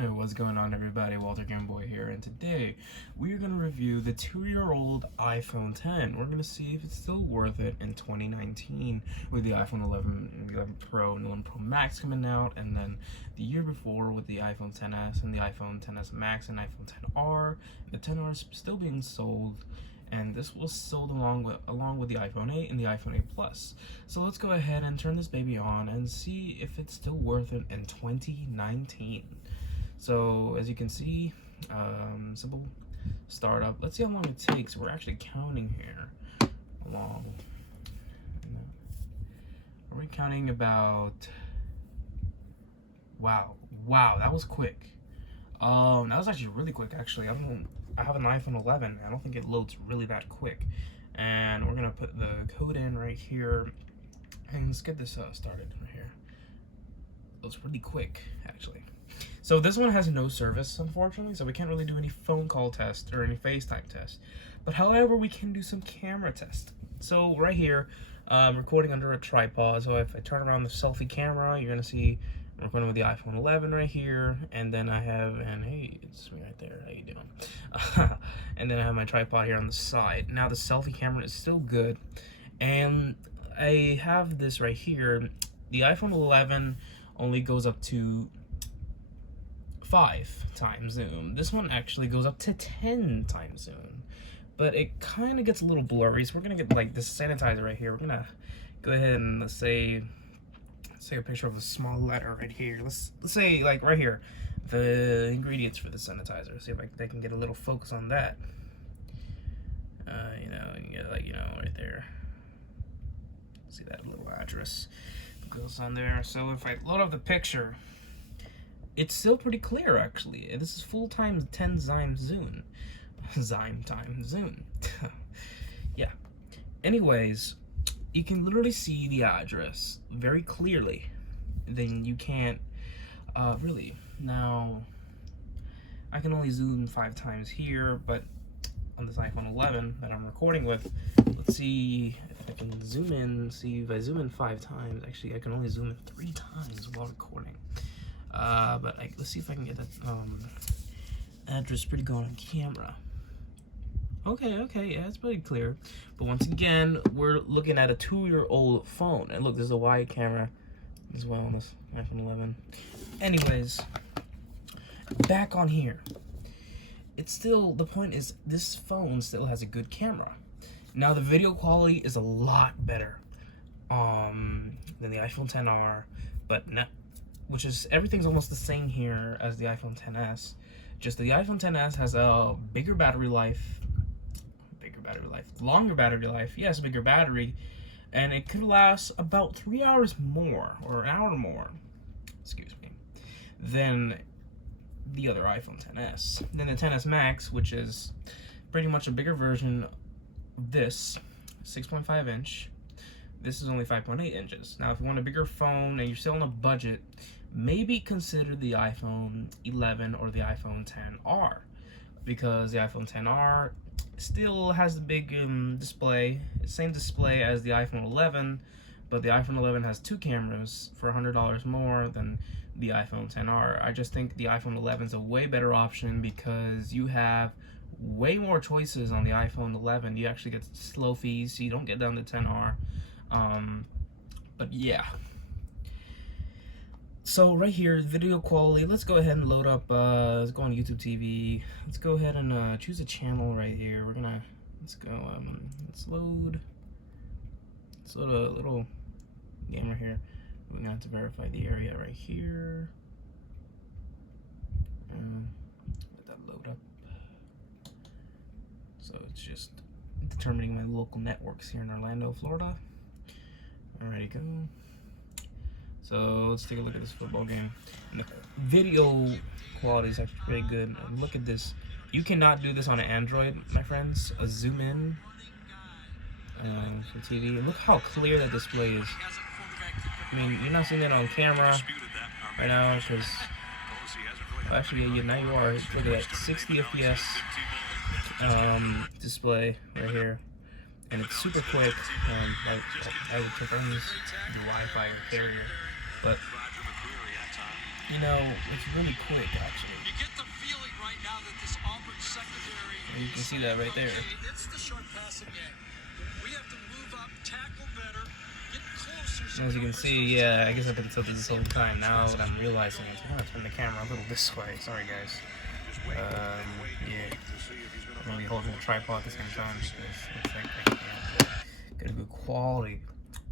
Hey, what's going on, everybody? Walter Gameboy here, and today we are going to review the 2-year-old iPhone 10. We're going to see if it's still worth it in 2019 with the iPhone 11 and the 11 Pro and the 11 Pro Max coming out, and then the year before with the iPhone 10s and the iPhone 10s Max and iPhone 10R. The 10R is still being sold, and this was sold along with the iPhone 8 and the iPhone 8 Plus. So let's go ahead and turn this baby on and see if it's still worth it in 2019. So as you can see, simple startup. Let's see how long it takes. We're actually counting here. How long? Are we counting about? Wow, that was quick. That was actually really quick. Actually, I have an iPhone 11. I don't think it loads really that quick. And we're gonna put the code in right here, and let's get this started right here. It was really quick, actually. So this one has no service, unfortunately, so we can't really do any phone call test or any FaceTime test. But however, we can do some camera test. So right here, I'm recording under a tripod. So if I turn around the selfie camera, you're gonna see I'm recording with the iPhone 11 right here, and then I have, and hey, it's me right there. How you doing? And then I have my tripod here on the side. Now the selfie camera is still good, and I have this right here. The iPhone 11 only goes up to 5 times zoom. This one actually goes up to 10 times zoom, but it kind of gets a little blurry. So we're gonna get like this sanitizer right here. We're gonna go ahead and let's take a picture of a small letter right here. Let's say like right here, the ingredients for the sanitizer. See if I can get a little focus on that. You know, you can get like, you know, right there. See that little address goes on there. So if I load up the picture, it's still pretty clear, actually. This is full time 10 times zoom. Time zoom. Yeah. Anyways, you can literally see the address very clearly. Then you can't really. Now, I can only zoom 5 times here, but on this iPhone 11 that I'm recording with, let's see if I can zoom in. See if I zoom in 5 times. Actually, I can only zoom in 3 times while recording. But let's see if I can get that address pretty good on camera. Okay, yeah, it's pretty clear. But once again, we're looking at a 2-year-old phone. And look, there's a wide camera as well on this iPhone 11. Anyways, back on here. It's still, the point is, this phone still has a good camera. Now, the video quality is a lot better than the iPhone 10R, but not, which is, everything's almost the same here as the iPhone 10s. Just the iPhone 10s has a bigger battery life, longer battery life, yes, bigger battery, and it could last about 3 hours more, or an hour more, excuse me, than the other iPhone 10s. Then the 10s Max, which is pretty much a bigger version of this, 6.5 inch. This is only 5.8 inches. Now, if you want a bigger phone and you're still on a budget, maybe consider the iPhone 11 or the iPhone 10R, because the iPhone 10R still has the big display, same display as the iPhone 11, but the iPhone 11 has 2 cameras for $100 more than the iPhone 10R. I just think the iPhone 11 is a way better option because you have way more choices on the iPhone 11. You actually get slow feeds, so you don't get down to 10R. But yeah. So right here, video quality, let's go ahead and load up, let's go on YouTube TV. Let's go ahead and choose a channel right here. Let's load a little game right here. We're gonna have to verify the area right here. Let that load up. So it's just determining my local networks here in Orlando, Florida. Alrighty, go. So let's take a look at this football game. And the video quality is actually pretty good. And look at this. You cannot do this on an Android, my friends. A zoom in for TV. Look how clear that display is. I mean, you're not seeing it on camera right now because actually, now you are. Look at that, 60 FPS display right here. And it's super quick. I would confirm this the Wi-Fi or carrier. But You know, it's really quick actually. You get the feeling right now that this Auburn secondary You can see that right there. It's the short passing game. We have to move up, tackle better, get closer. As you can see, yeah, I guess I've been tilted this whole time. Now that I'm realizing it, I'm gonna turn the camera a little this way. Sorry, guys. Yeah, I'm really holding the tripod at the same time because it's like I can't get a good quality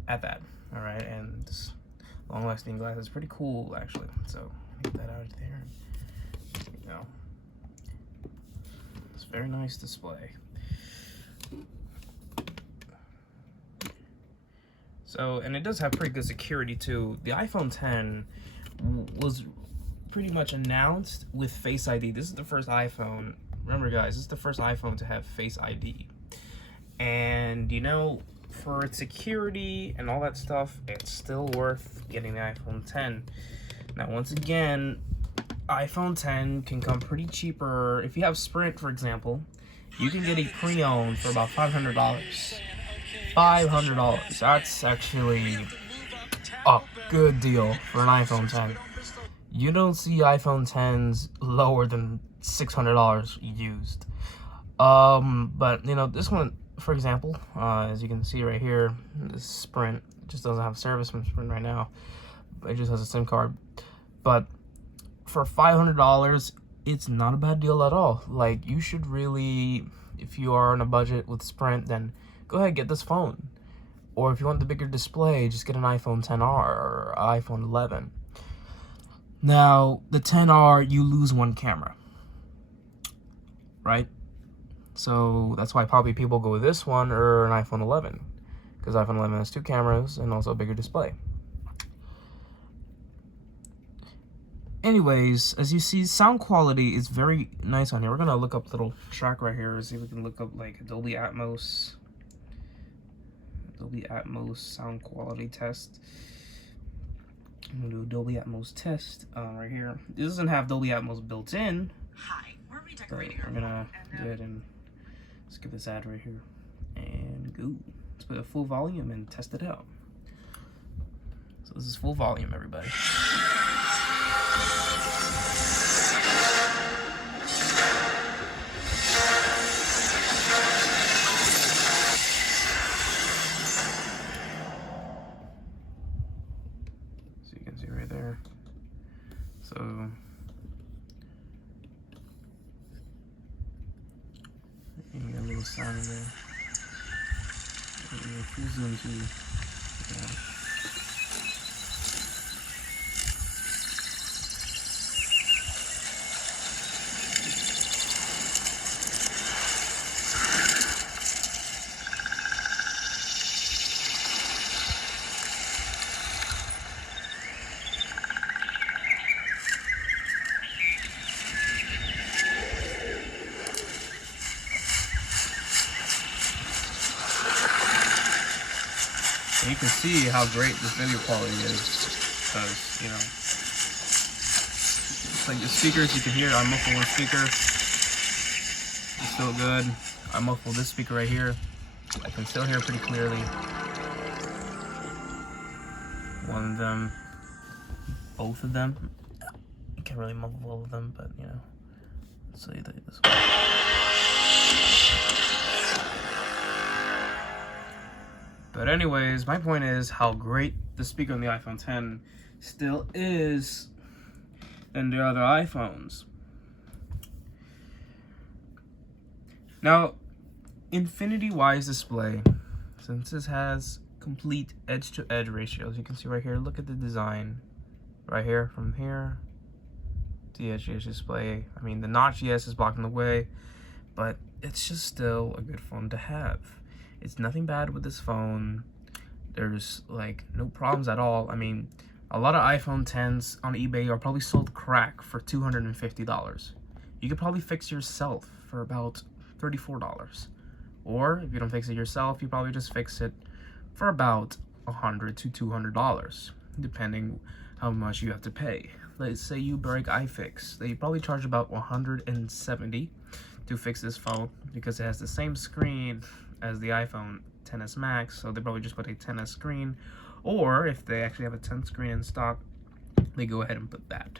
at that. All right, and this long-lasting glass is pretty cool actually. So get that out of there. There you go. It's a very nice display. So, and it does have pretty good security too. The iPhone 10 was pretty much announced with Face ID. This is the first iPhone. Remember, guys, this is the first iPhone to have Face ID. And, you know, for its security and all that stuff, it's still worth getting the iPhone 10. Now, once again, iPhone 10 can come pretty cheaper. If you have Sprint, for example, you can get a pre-owned for about $500. $500. That's actually a good deal for an iPhone 10. You don't see iPhone 10s lower than $600 used. But you know, this one, for example, as you can see right here, this Sprint just doesn't have service from Sprint right now. It just has a SIM card. But for $500, it's not a bad deal at all. Like, you should really, if you are on a budget with Sprint, then go ahead, get this phone. Or if you want the bigger display, just get an iPhone XR or iPhone 11. Now, the XR, you lose one camera, right? So that's why probably people go with this one or an iPhone 11, because iPhone 11 has 2 cameras and also a bigger display. Anyways, as you see, sound quality is very nice on here. We're gonna look up a little track right here, see if we can look up like Dolby Atmos sound quality test. I'm gonna do a Dolby Atmos test right here. This doesn't have Dolby Atmos built in. Hi, we're redecorating. We're gonna do it and skip this ad right here and go. Let's put a full volume and test it out. So this is full volume, everybody. So you can see right there. So you got a little sound in there. Full zoom too. Yeah. And you can see how great this video quality is, because, you know, it's like the speakers, you can hear, I muffle one speaker, it's still good. I muffle this speaker right here, I can still hear pretty clearly. One of them, both of them, you can't really muffle all of them, but, you know, let's say that this one. But anyways, my point is how great the speaker on the iPhone 10 still is than the other iPhones. Now, infinity-wise display, since this has complete edge-to-edge ratios, you can see right here, look at the design right here, from here to the edge-to-edge display. I mean, the notch, yes, is blocking the way, but it's just still a good phone to have. It's nothing bad with this phone. There's like no problems at all. I mean, a lot of iPhone 10s on eBay are probably sold crack for $250. You could probably fix yourself for about $34. Or if you don't fix it yourself, you probably just fix it for about $100 to $200, depending how much you have to pay. Let's say you break iFix. They probably charge about $170 to fix this phone because it has the same screen as the iPhone XS Max, so they probably just put a XS screen, or if they actually have a 10 screen in stock, they go ahead and put that.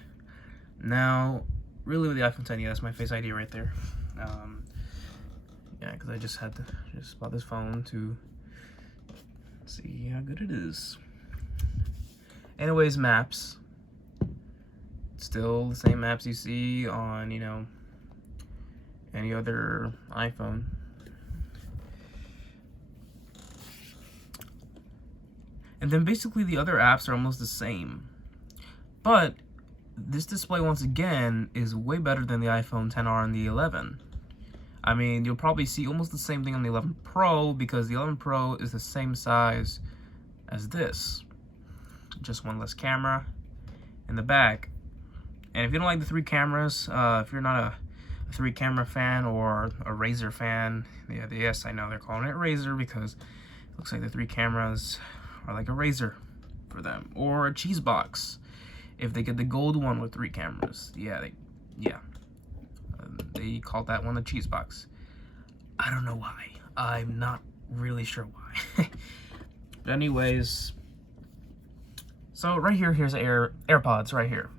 Now, really with the iPhone 10, yeah, that's my Face ID right there. Yeah, because I just bought this phone to see how good it is. Anyways, maps. Still the same maps you see on, you know, any other iPhone. And then basically the other apps are almost the same. But this display, once again, is way better than the iPhone XR and the 11. I mean, you'll probably see almost the same thing on the 11 Pro because the 11 Pro is the same size as this. Just one less camera in the back. And if you don't like the 3 cameras, if you're not a 3-camera fan or a Razer fan, yeah, yes, I know they're calling it Razer because it looks like the 3 cameras are like a Razer for them. Or a cheese box if they get the gold one with 3 cameras. Yeah, they called that one the cheese box. I don't know why. I'm not really sure why. But anyways, so right here, here's AirPods right here.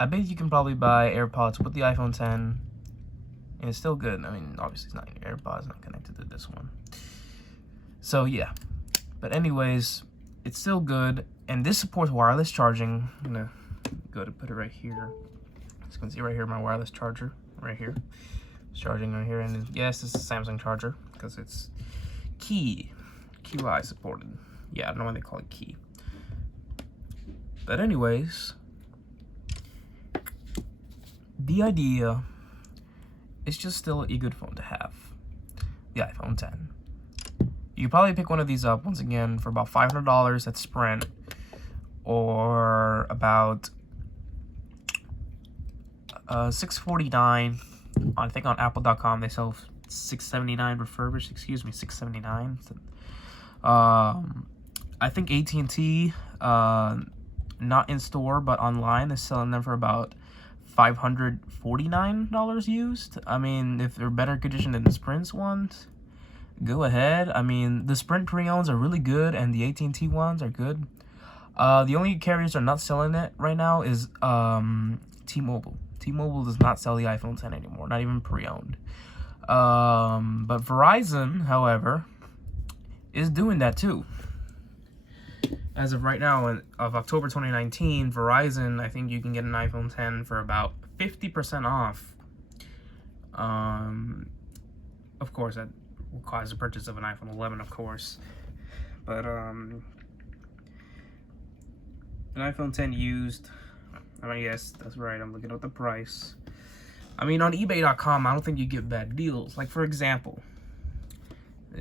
I bet you can probably buy AirPods with the iPhone 10, and it's still good. I mean, obviously it's not AirPods, not connected to this one. So yeah, but anyways, it's still good, and this supports wireless charging. I'm gonna go to put it right here. As you can see right here, my wireless charger right here. It's charging right here, and yes, this is a Samsung charger because it's QI supported. Yeah, I don't know why they call it Key. But anyways, the idea is just still a good phone to have. The iPhone 10. You probably pick one of these up once again for about $500 at Sprint, or about $649. I think on Apple.com they sell $679 refurbished. Excuse me, $679. I think AT&T, not in store but online, is selling them for about $549 used. I mean, if they're better condition than the Sprint's ones, go ahead. I mean, the Sprint pre-owns are really good, and the AT&T ones are good. The only carriers that are not selling it right now is T-Mobile. T-Mobile does not sell the iPhone 10 anymore, not even pre-owned. But Verizon, however, is doing that too. As of right now, of October 2019, Verizon, I think you can get an iPhone 10 for about 50% off. Of course, that requires the purchase of an iPhone 11, of course. But an iPhone 10 used, I mean, yes, that's right, I'm looking at the price. I mean, on eBay.com, I don't think you get bad deals. Like, for example,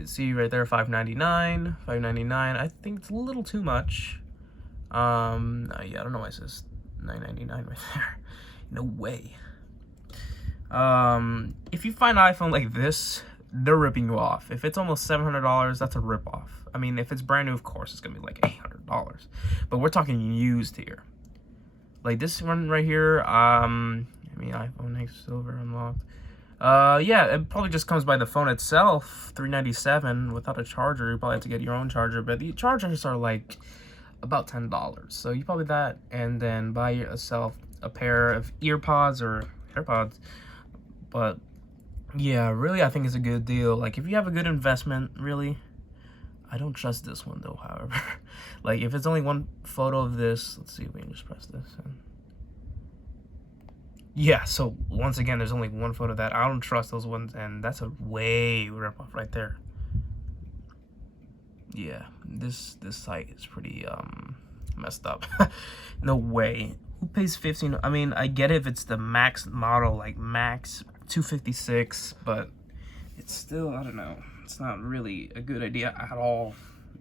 see right there, $5.99. I think it's a little too much. Yeah, I don't know why it says $9.99 right there. No way. If you find an iPhone like this, they're ripping you off. If it's almost $700, that's a rip off. I mean, if it's brand new, of course, it's gonna be like $800. But we're talking used here. Like this one right here. I mean, iPhone X Silver unlocked. Yeah, it probably just comes by the phone itself, $397 without a charger. You probably have to get your own charger, but the chargers are like about $10. So you probably that, and then buy yourself a pair of earpods or AirPods. But yeah, really, I think it's a good deal. Like if you have a good investment, really, I don't trust this one though. However, like if it's only one photo of this, let's see if we can just press this. Yeah, so once again, there's only one photo of that. I don't trust those ones, and that's a way ripoff right there. Yeah, this site is pretty messed up. No way. Who pays 15? I mean, I get it if it's the max model, like max 256, but it's still, I don't know. It's not really a good idea at all.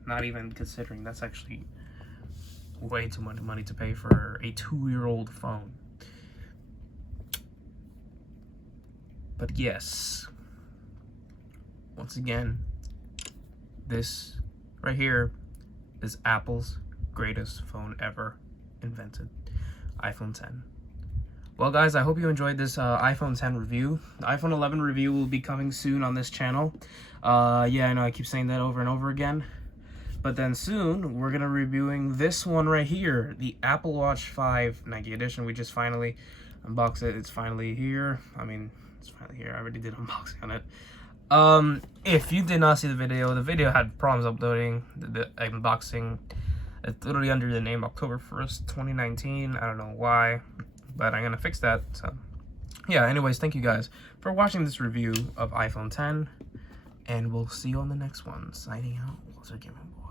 Not even considering that's actually way too much money to pay for a 2-year-old phone. But yes, once again, this right here is Apple's greatest phone ever invented, iPhone 10. Well guys, I hope you enjoyed this iPhone 10 review. The iPhone 11 review will be coming soon on this channel. Yeah, I know I keep saying that over and over again, But then soon, we're going to reviewing this one right here, the Apple Watch 5 Nike Edition. We just finally unboxed it. It's finally here. I mean, it's finally here. I already did unboxing on it. If you did not see the video had problems uploading the unboxing. It's literally under the name October 1st, 2019. I don't know why, but I'm going to fix that. So, yeah, anyways, thank you guys for watching this review of iPhone 10. And we'll see you on the next one. Signing out, Walter Gaming Boy.